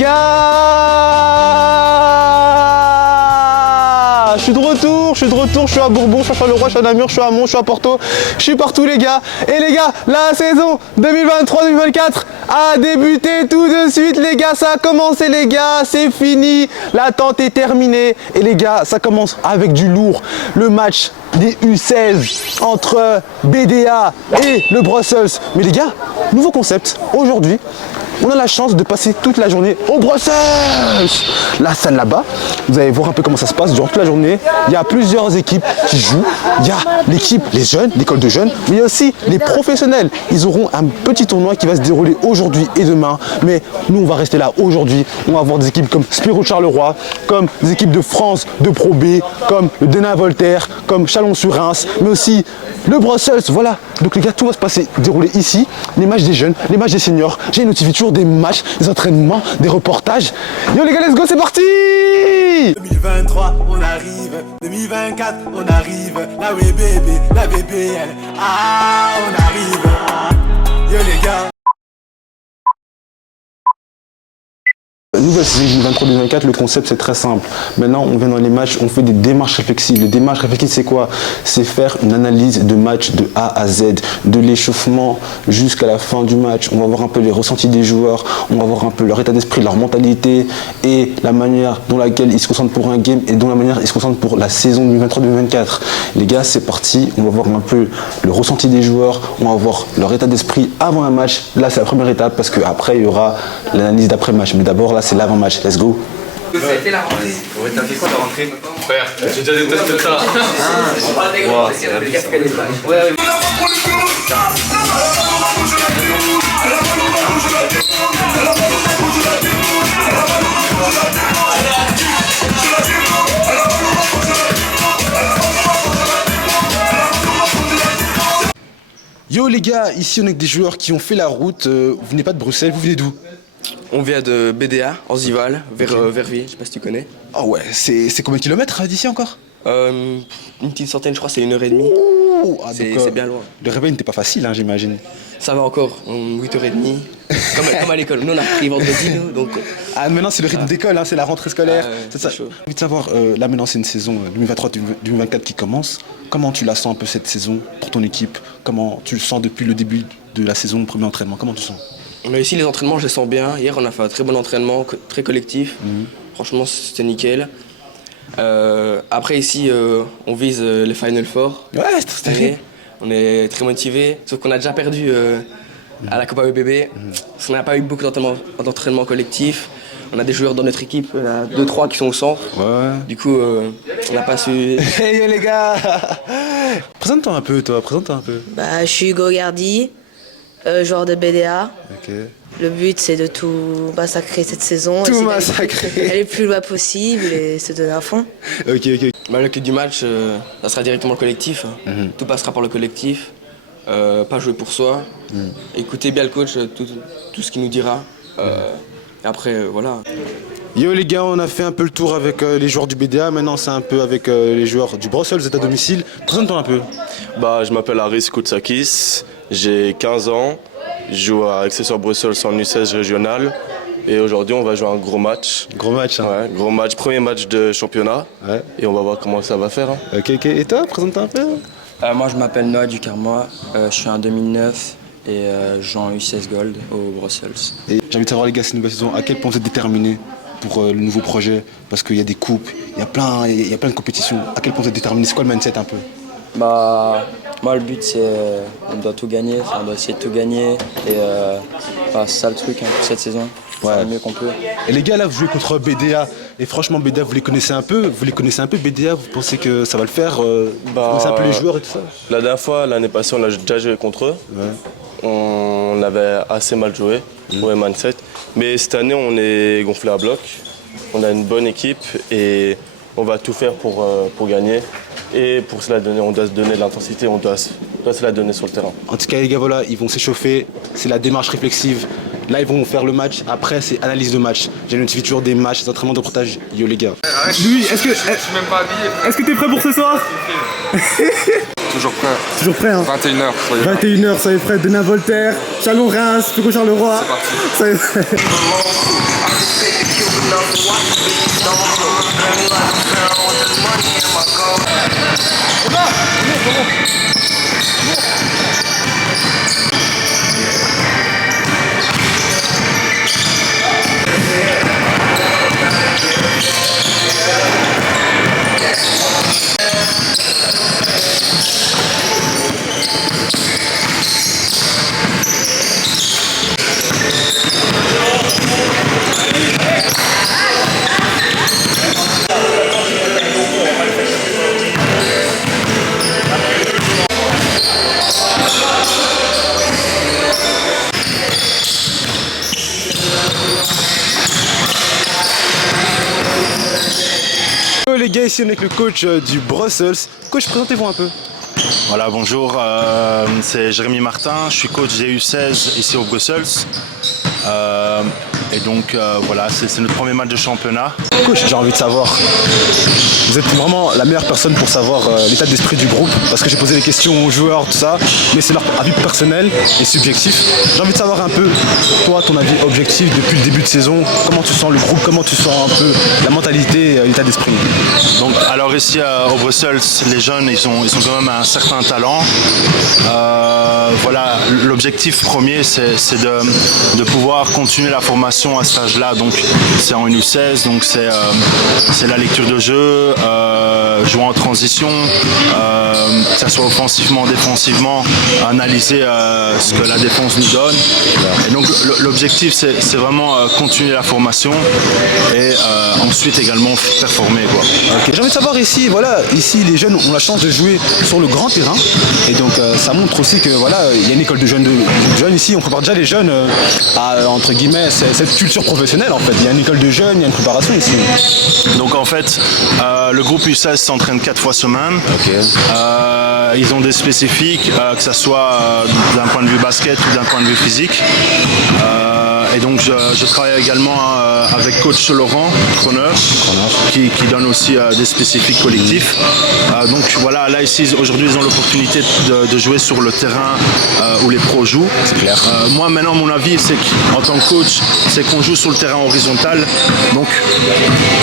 gars, je suis de retour, je suis à Bourbon, je suis à Charleroi, je suis à Namur, je suis à Mons, je suis à Porto, je suis partout les gars. Et les gars, la saison 2023-2024 a débuté tout de suite les gars, ça a commencé les gars, c'est fini, l'attente est terminée. Et les gars, ça commence avec du lourd, le match des U16 entre BDA et le Brussels. Mais les gars, nouveau concept, aujourd'hui, on a la chance de passer toute la journée au Brussels. La salle là-bas, vous allez voir un peu comment ça se passe durant toute la journée. Il y a plusieurs équipes qui jouent. Il y a l'équipe, les jeunes, l'école de jeunes, mais il y a aussi les professionnels. Ils auront un petit tournoi qui va se dérouler aujourd'hui et demain. Mais nous, on va rester là aujourd'hui. On va avoir des équipes comme Spirou de Charleroi, comme des équipes de France de Pro B, comme le Dena Voltaire, comme Chalon-sur-Reims, mais aussi le Brussels. Voilà. Donc les gars, tout va se dérouler ici. Les matchs des jeunes, les matchs des seniors. J'ai notifié toujours des matchs, des entraînements, des reportages. Yo les gars, let's go, c'est parti! 2023, on arrive. 2024, on arrive. La WBB, la BBL. Ah, on arrive. Yo les gars. Nouvelle saison 2023-2024, le concept c'est très simple. Maintenant, on vient dans les matchs, on fait des démarches réflexives. Les démarches réflexives, c'est quoi? C'est faire une analyse de match de A à Z, de l'échauffement jusqu'à la fin du match. On va voir un peu les ressentis des joueurs, on va voir un peu leur état d'esprit, leur mentalité et la manière dont laquelle ils se concentrent pour un game et dont la manière ils se concentrent pour la saison 2023-2024. Les gars, c'est parti. On va voir un peu le ressenti des joueurs, on va voir leur état d'esprit avant un match. Là, c'est la première étape parce qu'après, il y aura l'analyse d'après-match. Mais d'abord, là, c'est l'avant-match. Let's go. Ça a été la rentrée. Ouais, t'as fait quoi la rentrée? Frère, J'ai déjà des tests de ça. on parle des gars, c'est la gaffe qu'elle est pas. Ouais. Yo les gars, ici on est avec des joueurs qui ont fait la route. Vous venez pas de Bruxelles, vous venez d'où? On vient de BDA, Orzival, vers Verviers, je sais pas si tu connais. Ah ouais, c'est combien de kilomètres d'ici encore? Une petite centaine, je crois, c'est 1h30. C'est bien loin. Le réveil n'était pas facile, hein, j'imagine. Ça va encore, 8h30, comme à l'école. Nous on a repris vendredi, nous, donc... Ah maintenant c'est le rythme d'école, hein, c'est la rentrée scolaire. C'est ça. chaud. J'ai envie de savoir, là maintenant c'est une saison 2023-2024 qui commence. Comment tu la sens un peu cette saison pour ton équipe? Comment tu le sens depuis le début de la saison, premier entraînement? Comment tu le sens? Mais ici les entraînements, je les sens bien. Hier on a fait un très bon entraînement, très collectif. Franchement c'était nickel. Après ici on vise les Final Four. Ouais, c'est terrible. On est très motivés, sauf qu'on a déjà perdu à la Copa BBB. Parce qu'on n'a pas eu beaucoup d'entraînement collectif. On a des joueurs dans notre équipe, il y en a 2-3 qui sont au centre. Ouais. Du coup, on n'a pas su... Hey les gars, présente-toi un peu toi, présente-toi un peu. Bah, je suis Hugo Gardi, joueur de BDA. Ok. Le but, c'est de tout massacrer cette saison. Tout essayer massacrer. aller le plus loin possible et se donner à fond. Ok. Bah, le clé du match, ça sera directement le collectif. Tout passera par le collectif. Pas jouer pour soi. Écoutez bien le coach, tout ce qu'il nous dira. Et après, voilà. Yo les gars, on a fait un peu le tour avec les joueurs du BDA. Maintenant c'est un peu avec les joueurs du Brussels à domicile. Présente-toi un peu. Bah, je m'appelle Aris Koutsakis, j'ai 15 ans, je joue à Accessor Brussels en U16 régional et aujourd'hui on va jouer un gros match. Gros match, hein. Ouais, gros match, premier match de championnat et on va voir comment ça va faire. Hein. Ok. Et toi, présente-toi un peu. Moi je m'appelle Noah Ducarmois, je suis en 2009 et je joue en U16 Gold au Brussels. Et j'ai envie de savoir les gars, cette nouvelle saison, à quel point vous êtes déterminés pour le nouveau projet? Parce qu'il y a des coupes, il y a plein de compétitions. À quel point vous êtes déterminés? C'est quoi le mindset un peu? Bah, moi le but c'est, on doit tout gagner, on doit essayer de tout gagner et c'est ça le truc hein, pour cette saison. Faire le mieux qu'on peut. Et les gars là vous jouez contre BDA et franchement BDA vous les connaissez un peu, BDA, vous pensez que ça va le faire, vous connaissez un peu les joueurs et tout ça? La dernière fois, l'année passée, on a déjà joué contre eux. On avait assez mal joué pour le mindset. Mais cette année on est gonflé à bloc, on a une bonne équipe et on va tout faire pour gagner. Et pour cela, on doit se donner de l'intensité, on doit se la donner sur le terrain. En tout cas les gars voilà, ils vont s'échauffer, c'est la démarche réflexive. Là ils vont faire le match, après c'est analyse de match. J'ai notifié toujours des matchs, des entraînements de reportage. Yo les gars. Louis, est-ce que t'es prêt pour ce soir? Toujours prêt. Toujours prêt hein? 21h. 21h, soyez prêts. Dena Voltaire, Chalon-Reims, Spirou Charleroi. C'est parti. Hello les gars, ici on est avec le coach du Brussels. Coach, présentez-vous un peu. Voilà, bonjour, c'est Jérémy Martin, je suis coach des U16 ici au Brussels. Et donc voilà, c'est notre premier match de championnat. Coach, j'ai envie de savoir, vous êtes vraiment la meilleure personne pour savoir l'état d'esprit du groupe, parce que j'ai posé des questions aux joueurs, tout ça, mais c'est leur avis personnel et subjectif. J'ai envie de savoir un peu, toi, ton avis objectif depuis le début de saison, comment tu sens le groupe, comment tu sens un peu la mentalité, l'état d'esprit. Donc alors ici au Brussels, les jeunes, ils ont quand même un certain talent. Voilà, l'objectif premier, c'est de pouvoir continuer la formation à cet âge-là. Donc c'est en U16, donc c'est la lecture de jeu, jouer en transition, que ce soit offensivement, défensivement, analyser ce que la défense nous donne. Et donc l'objectif, c'est vraiment continuer la formation et ensuite également performer, quoi. Okay. J'ai envie de savoir ici, voilà, ici les jeunes ont la chance de jouer sur le grand terrain, et donc ça montre aussi que voilà, il y a une école de jeunes ici, on prépare déjà les jeunes à, entre guillemets, cette culture professionnelle en fait. Il y a une école de jeunes, il y a une préparation ici. Donc en fait, le groupe U16 s'entraîne 4 fois semaine. Okay. Ils ont des spécifiques, que ce soit d'un point de vue basket ou d'un point de vue physique. Et donc je travaille également avec coach Laurent Croneur, qui donne aussi des spécifiques collectifs. Donc voilà, là ici aujourd'hui ils ont l'opportunité de jouer sur le terrain où les pros jouent. C'est clair. Moi maintenant mon avis c'est qu'en tant que coach, c'est qu'on joue sur le terrain horizontal, donc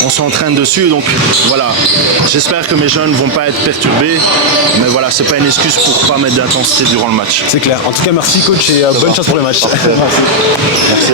on s'entraîne dessus. Donc voilà, j'espère que mes jeunes ne vont pas être perturbés, mais voilà, c'est pas une excuse pour pas mettre d'intensité durant le match. C'est clair. En tout cas merci coach et bonne chance pour le match. Merci.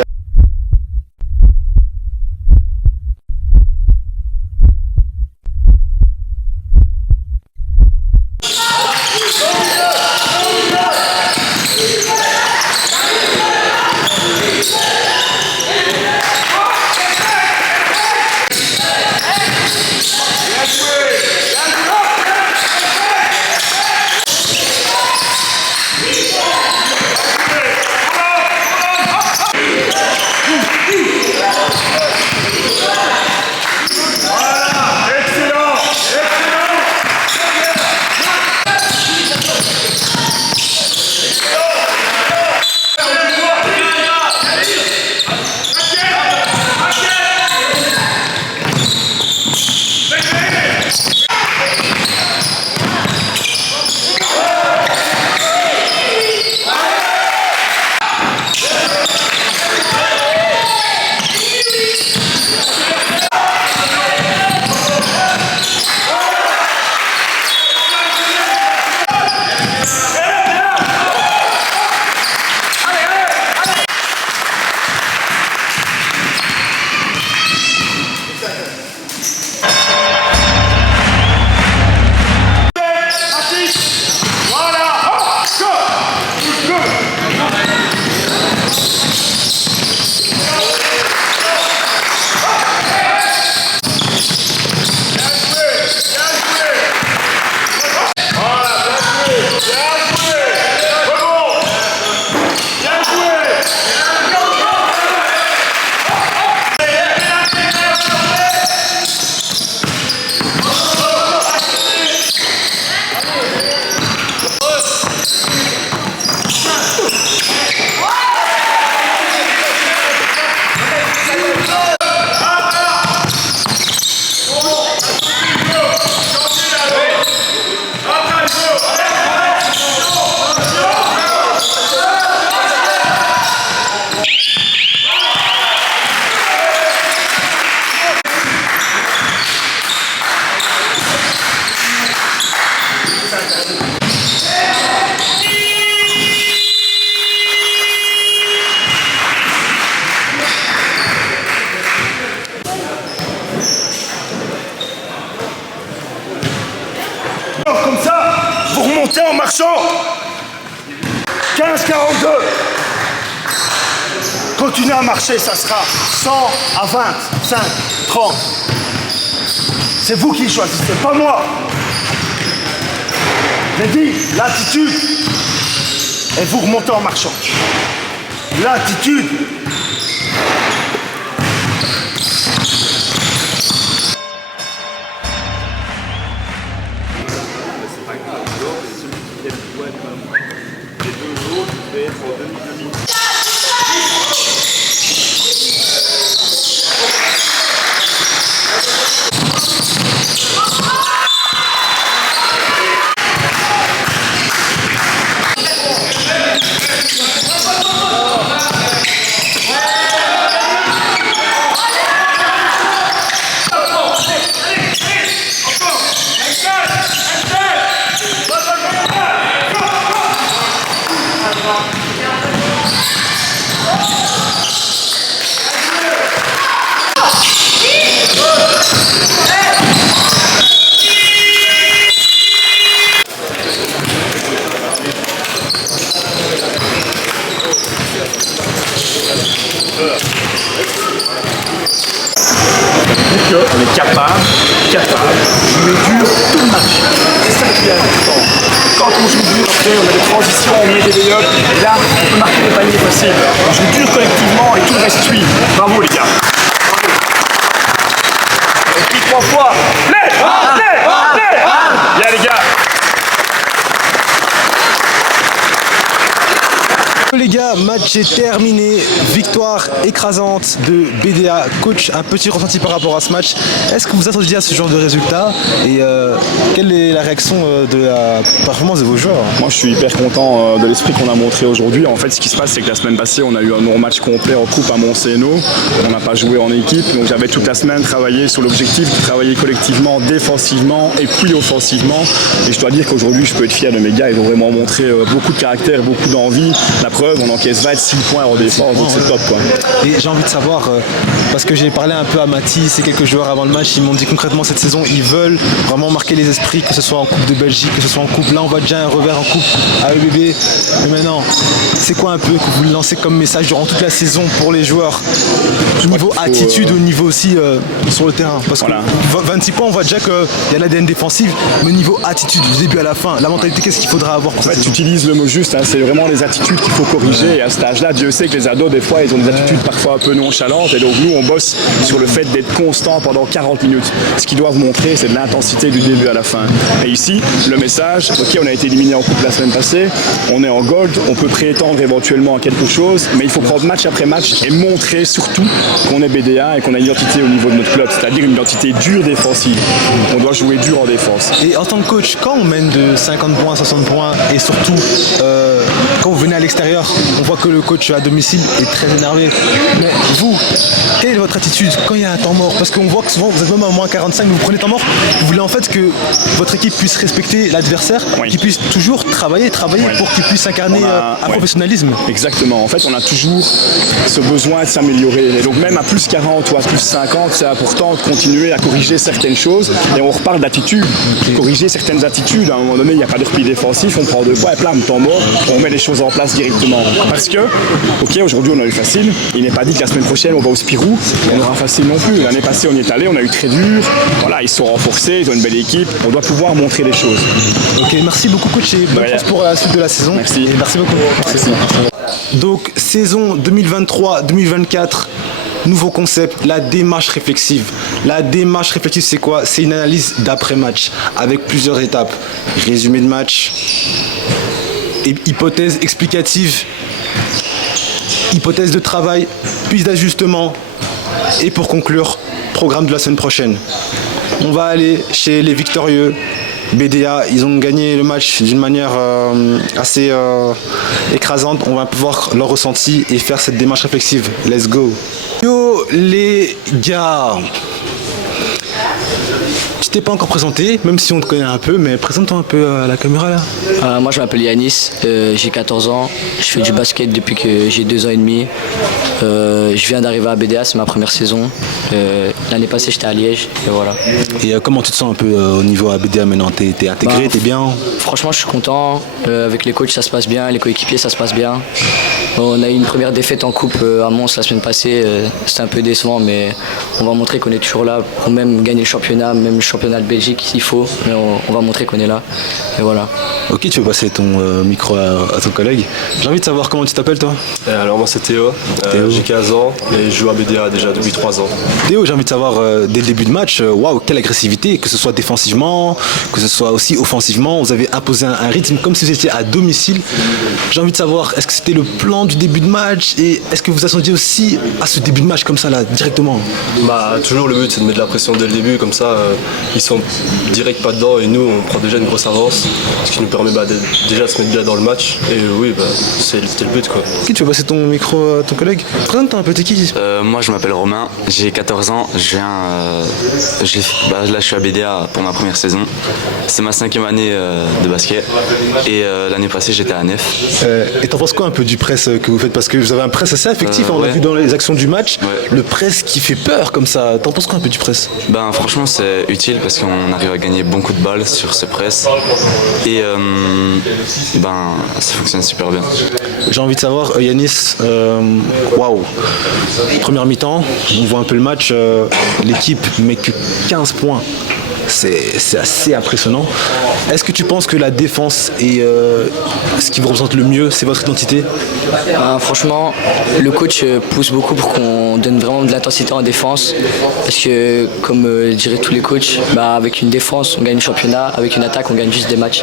Marchand 15-42. Continuez à marcher, ça sera 100 à 25, 30. C'est vous qui choisissez, pas moi. J'ai dit, l'attitude. Et vous remontez en marchant. L'attitude. On est capable de jouer dur tout le match. C'est ça qui est important. Quand on joue dur, après on a des transitions, on met des lay-ups, et là on peut marquer des paniers faciles. On joue dur collectivement et tout le reste suit. Bravo les gars. Et puis 3 fois. Bien les gars. Les gars, match est terminé, victoire écrasante de BDA. Coach, un petit ressenti par rapport à ce match. Est-ce que vous attendiez à ce genre de résultat et quelle est la réaction de la performance de vos joueurs? Moi je suis hyper content de l'esprit qu'on a montré aujourd'hui. En fait ce qui se passe c'est que la semaine passée on a eu un non-match complet en coupe à Montseno. On n'a pas joué en équipe, donc j'avais toute la semaine travaillé sur l'objectif de travailler collectivement, défensivement et puis offensivement. Et je dois dire qu'aujourd'hui je peux être fier de mes gars, ils ont vraiment montré beaucoup de caractère, beaucoup d'envie. La preuve, on encaisse 26 points en défense, donc c'est top quoi. Et j'ai envie de savoir, parce que j'ai parlé un peu à Mathis et quelques joueurs avant le match, ils m'ont dit concrètement cette saison ils veulent vraiment marquer les esprits, que ce soit en Coupe de Belgique, que ce soit en Coupe. Là on voit déjà un revers en Coupe à EBB. Mais maintenant, c'est quoi un peu que vous lancez comme message durant toute la saison pour les joueurs? Au niveau attitude, au niveau aussi sur le terrain. Parce que 26 points, on voit déjà qu'il y a l'ADN défensive, mais au niveau attitude, du début à la fin, la mentalité, qu'est-ce qu'il faudra avoir pour En fait, tu utilises le mot juste, hein, c'est vraiment les attitudes qu'il faut corriger. Et à cet âge-là, Dieu sait que les ados, des fois, ils ont des attitudes parfois un peu nonchalantes. Et donc, nous, on bosse sur le fait d'être constant pendant 40 minutes. Ce qu'ils doivent montrer, c'est de l'intensité du début à la fin. Et ici, le message, ok, on a été éliminé en coupe la semaine passée, on est en gold, on peut prétendre éventuellement à quelque chose, mais il faut prendre match après match et montrer surtout qu'on est BDA et qu'on a une identité au niveau de notre club, c'est-à-dire une identité dure défensive. On doit jouer dur en défense. Et en tant que coach, quand on mène de 50 points, 60 points, et surtout quand vous venez à l'extérieur, on voit que le coach à domicile est très énervé. Mais vous, quelle est votre attitude quand il y a un temps mort? Parce qu'on voit que souvent vous êtes même à moins 45, vous prenez temps mort, vous voulez en fait que votre équipe puisse respecter l'adversaire, qu'il puisse toujours travailler pour qu'il puisse incarner un professionnalisme. Exactement, en fait on a toujours ce besoin de s'améliorer. Et donc même à plus 40 ou à plus 50, c'est important de continuer à corriger certaines choses. Et on reparle d'attitude, corriger certaines attitudes. À un moment donné, il n'y a pas de repli défensif, on prend 2 points et plein, temps mort, on met les choses en place directement. Parce que, ok, aujourd'hui on a eu facile, il n'est pas dit que la semaine prochaine on va au Spirou, on aura facile non plus. L'année passée on y est allé, on a eu très dur, voilà, ils sont renforcés, ils ont une belle équipe, on doit pouvoir montrer les choses. Ok, merci beaucoup coach et bonne chance pour la suite de la saison. Merci. Et merci beaucoup. Merci. Donc saison 2023-2024. Nouveau concept, la démarche réflexive. La démarche réflexive, c'est quoi? C'est une analyse d'après-match avec plusieurs étapes. Résumé de match, hypothèse explicative, hypothèse de travail, piste d'ajustement et pour conclure, programme de la semaine prochaine. On va aller chez les victorieux. BDA, ils ont gagné le match d'une manière assez écrasante. On va pouvoir leur ressenti et faire cette démarche réflexive. Let's go. Yo les gars, Tu t'es pas encore présenté, même si on te connaît un peu, mais présente-toi un peu à la caméra là. Moi je m'appelle Yanis, j'ai 14 ans, je fais du basket depuis que j'ai 2 ans et demi. Je viens d'arriver à BDA, c'est ma première saison. L'année passée j'étais à Liège et voilà. Et comment tu te sens un peu au niveau à BDA maintenant? T'es intégré, t'es bien? Franchement je suis content, avec les coachs ça se passe bien, les coéquipiers ça se passe bien. On a eu une première défaite en coupe à Mons la semaine passée, c'était un peu décevant mais on va montrer qu'on est toujours là pour même gagner le championnat, même le championnat de Belgique s'il faut, mais on va montrer qu'on est là et voilà. Ok, tu veux passer ton micro à ton collègue. J'ai envie de savoir comment tu t'appelles toi? Alors moi c'est Théo, j'ai 15 ans et je joue à BDA déjà depuis 3 ans. Théo, j'ai envie de savoir dès le début de match, waouh, quelle agressivité, que ce soit défensivement, que ce soit aussi offensivement, vous avez imposé un rythme comme si vous étiez à domicile. J'ai envie de savoir, est-ce que c'était le plan du début de match et est-ce que vous attendiez aussi à ce début de match comme ça là, directement? Bah toujours le but c'est de mettre de la pression dès le début, comme ça ils sont direct pas dedans et nous on prend déjà une grosse avance, ce qui nous permet déjà de se mettre bien dans le match et oui c'était le but quoi. Ok, tu veux passer ton micro à ton collègue? Présente-toi un peu, t'es qui? Moi je m'appelle Romain, j'ai 14 ans, là je suis à BDA pour ma première saison, c'est ma 5e année de basket et l'année passée j'étais à Nef. Et t'en penses quoi un peu du press que vous faites? Parce que vous avez un press assez affectif, on l'a vu dans les actions du match, le press qui fait peur comme ça, t'en penses quoi un peu du press? Franchement c'est utile parce qu'on arrive à gagner beaucoup de balles sur ce press et ça fonctionne super bien. J'ai envie de savoir, Yanis, waouh, première mi-temps, on voit un peu le match, l'équipe met que 15 points. C'est assez impressionnant. Est-ce que tu penses que la défense est ce qui vous représente le mieux, c'est votre identité? Franchement, le coach pousse beaucoup pour qu'on donne vraiment de l'intensité en défense. Parce que, comme diraient tous les coachs, avec une défense, on gagne le championnat. Avec une attaque, on gagne juste des matchs.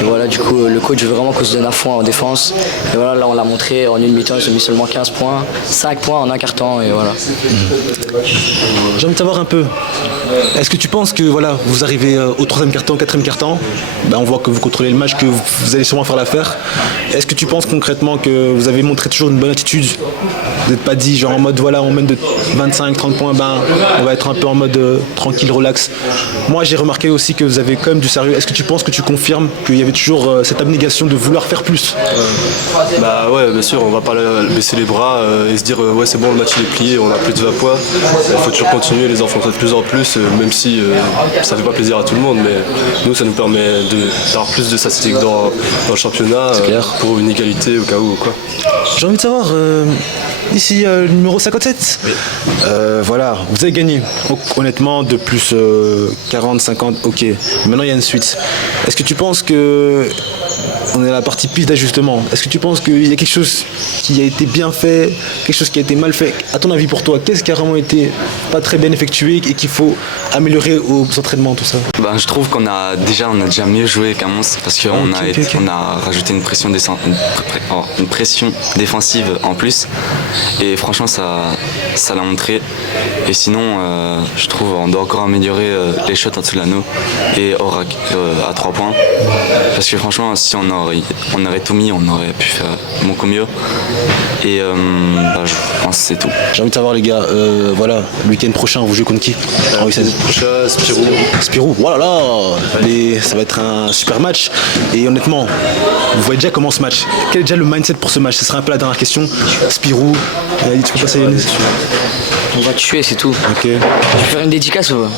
Et voilà, du coup, le coach veut vraiment qu'on se donne à fond en défense. Et voilà, là, on l'a montré. En une mi-temps, ils ont mis seulement 15 points. 5 points en un quart-temps. Et voilà. J'ai envie de savoir un peu. Est-ce que tu penses que voilà, vous arrivez au 3e quart-temps, 4e quart-temps, on voit que vous contrôlez le match, que vous allez sûrement faire l'affaire. Est-ce que tu penses concrètement que vous avez montré toujours une bonne attitude? Vous n'êtes pas dit genre en mode voilà on mène de 25-30 points, on va être un peu en mode tranquille, relax. Moi j'ai remarqué aussi que vous avez quand même du sérieux. Est-ce que tu penses que tu confirmes qu'il y avait toujours cette abnégation de vouloir faire plus? Ouais bien sûr, on va pas baisser les bras et se dire ouais c'est bon le match il est plié, on a plus de 20 points. Il faut toujours continuer, les enfoncer de plus en plus, même si ça fait pas plaisir à tout le monde, mais nous ça nous permet d'avoir plus de statistiques dans le championnat pour une égalité au cas où quoi. J'ai envie de savoir, ici numéro 57, oui. Voilà, vous avez gagné, donc, honnêtement de plus 40, 50, ok, maintenant il y a une suite. Est-ce que tu penses que on est à la partie piste d'ajustement? Est-ce que tu penses qu'il y a quelque chose qui a été bien fait, quelque chose qui a été mal fait? À ton avis pour toi, qu'est-ce qui a vraiment été pas très bien effectué et qu'il faut améliorer aux entraînements, tout ça? Je trouve qu'on a déjà mieux joué qu'à Mons parce qu'on a rajouté une pression défensive en plus et franchement ça l'a montré. Et sinon je trouve on doit encore améliorer les shots en dessous de l'anneau et à 3 points parce que franchement si on aurait tout mis, on aurait pu faire beaucoup mieux et je pense que c'est tout. J'ai envie de savoir les gars, voilà, le week-end prochain vous jouez contre qui? Le week-end prochain Spirou, voilà là, ça va être un super match et honnêtement vous voyez déjà comment ce match, quel est déjà le mindset pour ce match? Ce sera un peu la dernière question. Spirou, tu peux passer Yanis? On va tuer, c'est tout. Ok. Je vais faire une dédicace ou pas?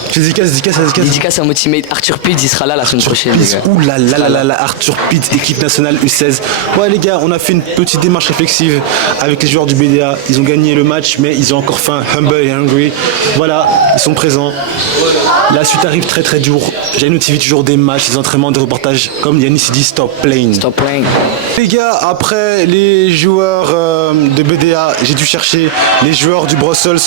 Dédicace à mon teammate Arthur Pitt, il sera là la semaine prochaine. Ouh là là, Arthur Pitt, équipe nationale U16. Ouais les gars, on a fait une petite démarche réflexive avec les joueurs du BDA. Ils ont gagné le match, mais ils ont encore faim, humble et hungry. Voilà, ils sont présents. La suite arrive très très dur. J'ai notifié toujours des matchs, des entraînements, des reportages. Comme Yanis dit, stop playing. Stop playing. Les gars, après les joueurs de BDA, j'ai dû chercher les joueurs du Brussels.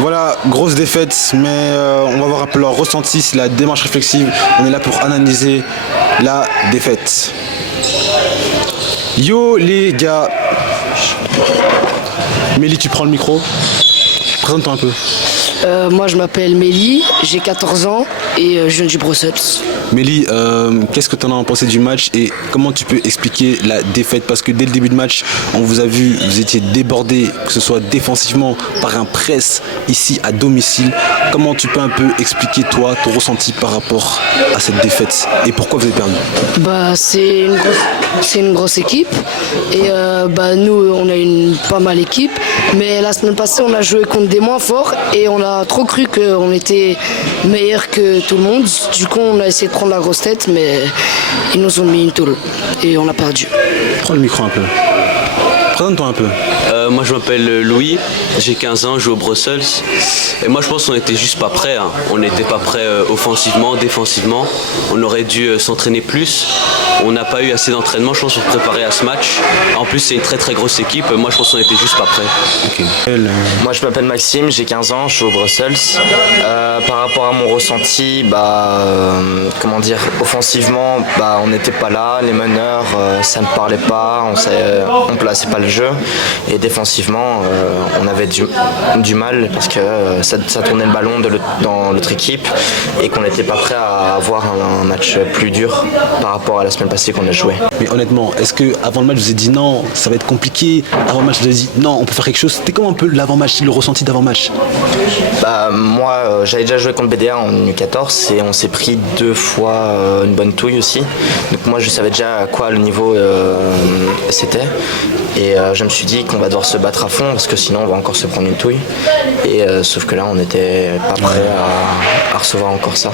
Voilà, grosse défaite, mais on va voir un peu leur ressenti, c'est la démarche réflexive. On est là pour analyser la défaite. Yo les gars. Mélie, tu prends le micro. Présente-toi un peu. Moi je m'appelle Mélie, j'ai 14 ans et je viens du Brussels. Mélie, qu'est-ce que tu en as pensé du match et comment tu peux expliquer la défaite? Parce que dès le début de match, on vous a vu, vous étiez débordé, que ce soit défensivement par un press ici à domicile. Comment tu peux un peu expliquer toi ton ressenti par rapport à cette défaite et pourquoi vous avez perdu? C'est une grosse équipe et nous on a une pas mal équipe, mais la semaine passée on a joué contre des moins forts et on a trop cru qu'on était meilleur que tout le monde. Du coup on a essayé de prendre la grosse tête, mais ils nous ont mis une tôle et on a perdu. Prends le micro un peu. Présente-toi un peu. Moi je m'appelle Louis, j'ai 15 ans, je joue au Brussels. Et moi je pense qu'on n'était juste pas prêts. Hein. On n'était pas prêts offensivement, défensivement. On aurait dû s'entraîner plus. On n'a pas eu assez d'entraînement, je pense, pour préparer à ce match. En plus c'est une très très grosse équipe. Moi je pense qu'on n'était juste pas prêts. Okay. Moi je m'appelle Maxime, j'ai 15 ans, je suis au Brussels. Par rapport à mon ressenti, offensivement, on n'était pas là. Les meneurs, ça ne parlait pas, on ne plaçait pas le jeu. Et défensivement, on avait du mal parce que ça tournait le ballon dans notre équipe et qu'on n'était pas prêt à avoir un match plus dur par rapport à la semaine passée qu'on a joué. Mais honnêtement, est-ce qu'avant le match, vous avez dit non, ça va être compliqué? Avant le match, vous avez dit non, on peut faire quelque chose. C'était comment un peu l'avant-match, le ressenti d'avant-match? Moi, j'avais déjà joué contre BDA en U14 et on s'est pris 2 fois une bonne touille aussi. Donc moi, je savais déjà à quoi le niveau c'était. Et je me suis dit qu'on va devoir se battre à fond parce que sinon on va encore se prendre une touille. Et sauf que là on n'était pas prêt à recevoir encore ça.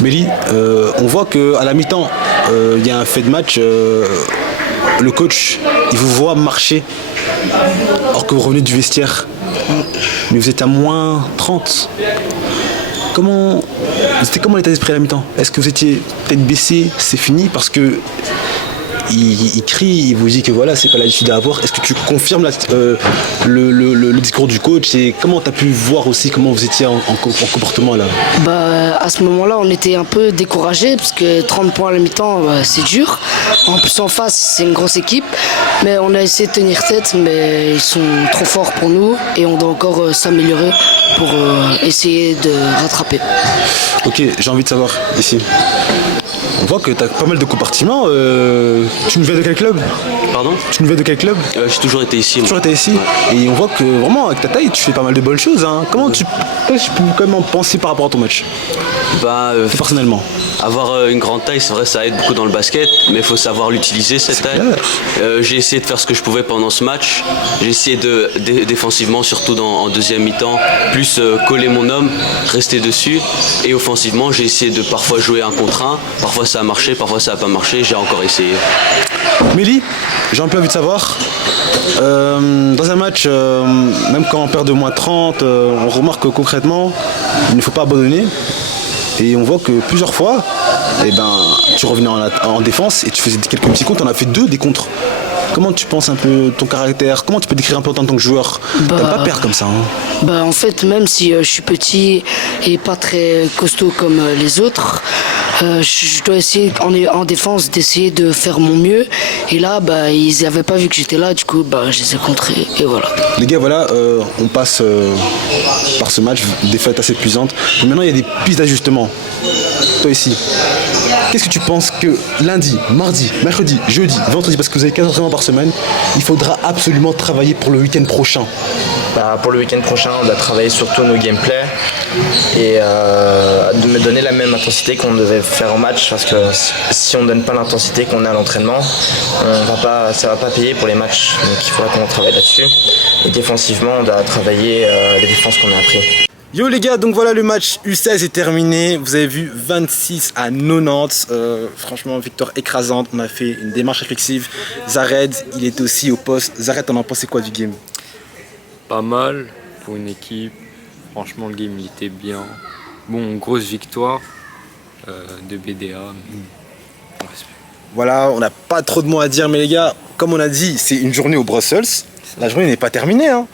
Mélie, on voit qu'à la mi-temps, il y a un fait de match. Le coach, il vous voit marcher alors que vous revenez du vestiaire. Mais vous êtes à moins 30. C'était comment l'état d'esprit à la mi-temps? Est-ce que vous étiez peut-être baissé, c'est fini? Parce que il crie, il vous dit que voilà, c'est pas l'attitude à avoir. Est-ce que tu confirmes le discours du coach et comment tu as pu voir aussi comment vous étiez en comportement là? À ce moment-là, on était un peu découragés parce que 30 points à la mi-temps, c'est dur. En plus, en face, c'est une grosse équipe. Mais on a essayé de tenir tête, mais ils sont trop forts pour nous et on doit encore s'améliorer pour essayer de rattraper. Ok, j'ai envie de savoir ici. On voit que tu as pas mal de compartiments. Tu nous viens de quel club? Pardon? Tu nous viens de quel club? J'ai toujours été ici. Toujours été ici. Ouais. Et on voit que vraiment avec ta taille, tu fais pas mal de bonnes choses. Hein. Comment tu peux penser par rapport à ton match? Personnellement. Avoir une grande taille, c'est vrai, ça aide beaucoup dans le basket, mais il faut savoir l'utiliser cette taille. J'ai essayé de faire ce que je pouvais pendant ce match. J'ai essayé défensivement, surtout en deuxième mi-temps, plus coller mon homme, rester dessus. Et offensivement, j'ai essayé de parfois jouer 1 contre 1. Parfois ça a marché, parfois ça n'a pas marché. J'ai encore essayé. Mélie, j'ai un peu envie de savoir. Dans un match, même quand on perd de moins 30, on remarque que concrètement, il ne faut pas abandonner. Et on voit que plusieurs fois, tu revenais en défense et tu faisais quelques petits contres, on a fait 2 des contres. Comment tu penses un peu ton caractère? Comment tu peux décrire un peu en tant que joueur? T'aimes pas perdre comme ça hein? En fait, même si je suis petit et pas très costaud comme les autres, je dois essayer en défense d'essayer de faire mon mieux. Et là, ils n'avaient pas vu que j'étais là, du coup, je les ai contrés et voilà. Les gars, voilà, on passe par ce match, défaite assez épuisante. Mais maintenant, il y a des pistes d'ajustement. Toi ici, qu'est-ce que tu penses que lundi, mardi, mercredi, jeudi, vendredi, parce que vous avez 15 entraînements par semaine, il faudra absolument travailler pour le week-end prochain? Pour le week-end prochain, on doit travailler surtout nos gameplays et de me donner la même intensité qu'on devait faire au match, parce que si on ne donne pas l'intensité qu'on a à l'entraînement, ça va pas payer pour les matchs. Donc il faudra qu'on travaille là-dessus. Et défensivement, on doit travailler les défenses qu'on a appris. Yo les gars, donc voilà, le match U16 est terminé. Vous avez vu 26 à 90. Franchement, victoire écrasante. On a fait une démarche réflexive. Zared, il était aussi au poste. Zared, t'en as pensé quoi du game? Pas mal pour une équipe. Franchement, le game il était bien. Bon, grosse victoire de BDA. Voilà, on n'a pas trop de mots à dire, mais les gars, comme on a dit, c'est une journée au Brussels. La journée n'est pas terminée, hein.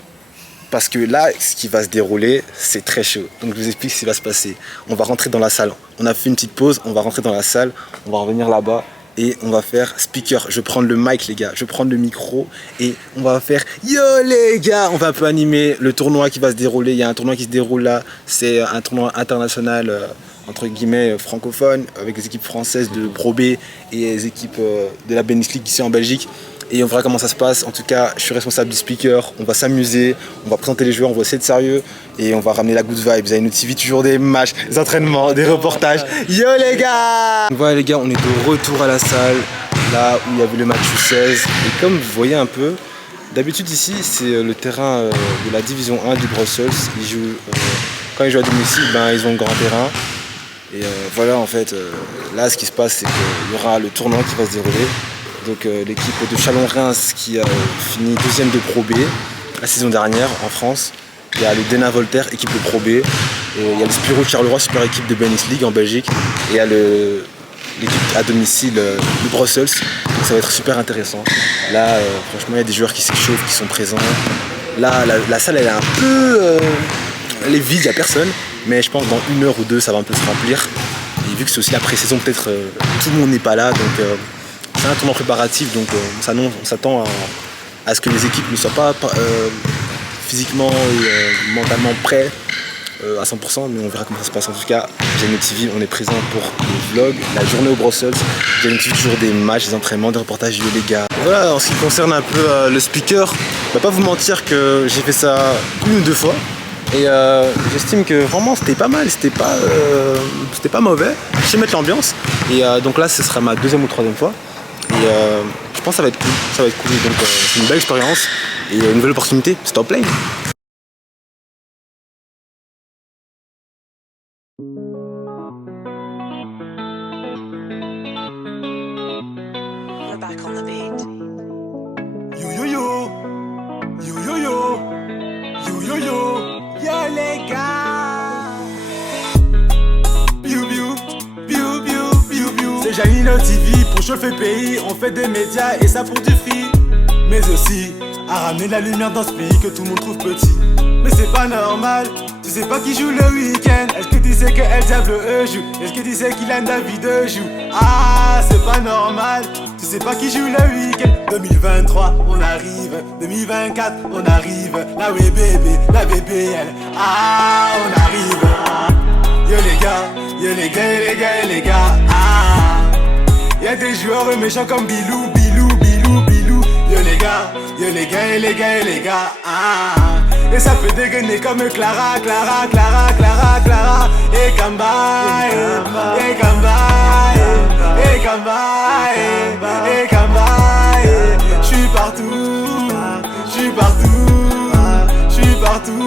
Parce que là, ce qui va se dérouler, c'est très chaud. Donc je vous explique ce qui va se passer. On va rentrer dans la salle. On a fait une petite pause, on va rentrer dans la salle, on va revenir là-bas et on va faire speaker. Je vais prendre le mic les gars, je vais prendre le micro et on va faire yo les gars. On va un peu animer le tournoi qui va se dérouler. Il y a un tournoi qui se déroule là, c'est un tournoi international entre guillemets francophones, avec les équipes françaises de Pro B et les équipes de la Benelux League ici en Belgique. Et on verra comment ça se passe. En tout cas, je suis responsable du speaker. On va s'amuser, on va présenter les joueurs, on va essayer de sérieux et on va ramener la good vibe. Vous avez notre TV, toujours des matchs, des entraînements, des reportages. Yo les gars! Voilà les gars, on est de retour à la salle, là où il y avait le match U16. Et comme vous voyez un peu, d'habitude ici, c'est le terrain de la division 1 du Brussels. Ils jouent, quand ils jouent à domicile, ils ont le grand terrain. Et voilà, en fait, là, ce qui se passe, c'est qu'il y aura le tournoi qui va se dérouler. Donc l'équipe de Chalon-Reims qui a fini deuxième de Pro B la saison dernière en France. Il y a le Dena Voltaire, équipe de Pro B. Et il y a le Spirou de Charleroi, super équipe de Benelux League en Belgique. Et il y a l'équipe à domicile, le Brussels. Donc ça va être super intéressant. Là, franchement, il y a des joueurs qui s'échauffent, qui sont présents. Là, la salle, elle est un peu... elle est vide, il n'y a personne. Mais je pense que dans 1 heure ou 2, ça va un peu se remplir. Et vu que c'est aussi la pré-saison, peut-être tout le monde n'est pas là. Donc c'est un tournoi préparatif. Donc on s'attend à ce que les équipes ne soient pas physiquement et mentalement prêts à 100%. Mais on verra comment ça se passe. En tout cas, Jamie TV, on est présent pour le vlog, la journée au Brussels. Jamie TV, toujours des matchs, des entraînements, des reportages vidéo les gars. Voilà, en ce qui concerne un peu le speaker, je vais pas vous mentir que j'ai fait ça 1 ou 2 fois. Et j'estime que vraiment c'était pas mal, c'était pas mauvais. Je sais mettre l'ambiance. Et donc là ce sera ma 2e ou 3e fois. Et je pense que ça va être cool. Donc c'est une belle expérience et une nouvelle opportunité. Stop playing. Yeah les gars. Biou biou, biou biou, biou biou. C'est Janino TV pour chauffer pays. On fait des médias et ça pour du free. Mais aussi à ramener la lumière dans ce pays que tout le monde trouve petit. Mais c'est pas normal. Tu sais pas qui joue le week-end. Est-ce que tu sais que El Diable joue? Est-ce que tu sais qu'Ilan David joue? Ah, c'est pas normal. Tu sais pas qui joue le week-end. 2023, on arrive. 2024, on arrive. La way baby, la BBL. Ah, on arrive. Yo les gars, yo les gars, yo les gars, yo les gars. Ah, y'a des joueurs méchants comme Bilou, Bilou, Bilou, Bilou. Yo les gars, yo les gars, yo les gars, yo les gars. Ah, et ça peut dégainer comme Clara, Clara, Clara, Clara, Clara. Et Kamba, et Kamba, et Kamba, et Kamba. J'suis partout, j'suis partout, j'suis partout.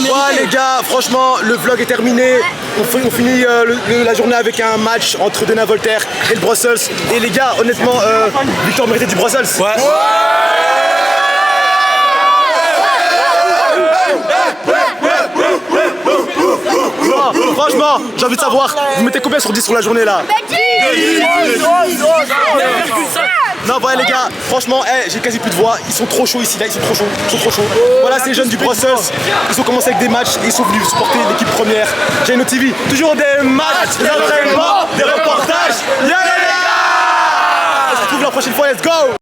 Ouais les gars, franchement le vlog est terminé. On finit la journée avec un match entre Dena Voltaire et le Brussels. Et les gars, honnêtement, victoire méritée du Brussels. Ouais. franchement, j'ai envie de savoir, vous mettez combien sur 10 sur la journée là? Non, voilà les gars, franchement, j'ai quasi plus de voix. Ils sont trop chauds ici, là, ils sont trop chauds. Voilà, ces jeunes du Brussels, ils ont commencé avec des matchs et ils sont venus supporter l'équipe première. Jaino TV, toujours des matchs, des entraînements, des reportages. Yeah, les gars! On se retrouve la prochaine fois, let's go!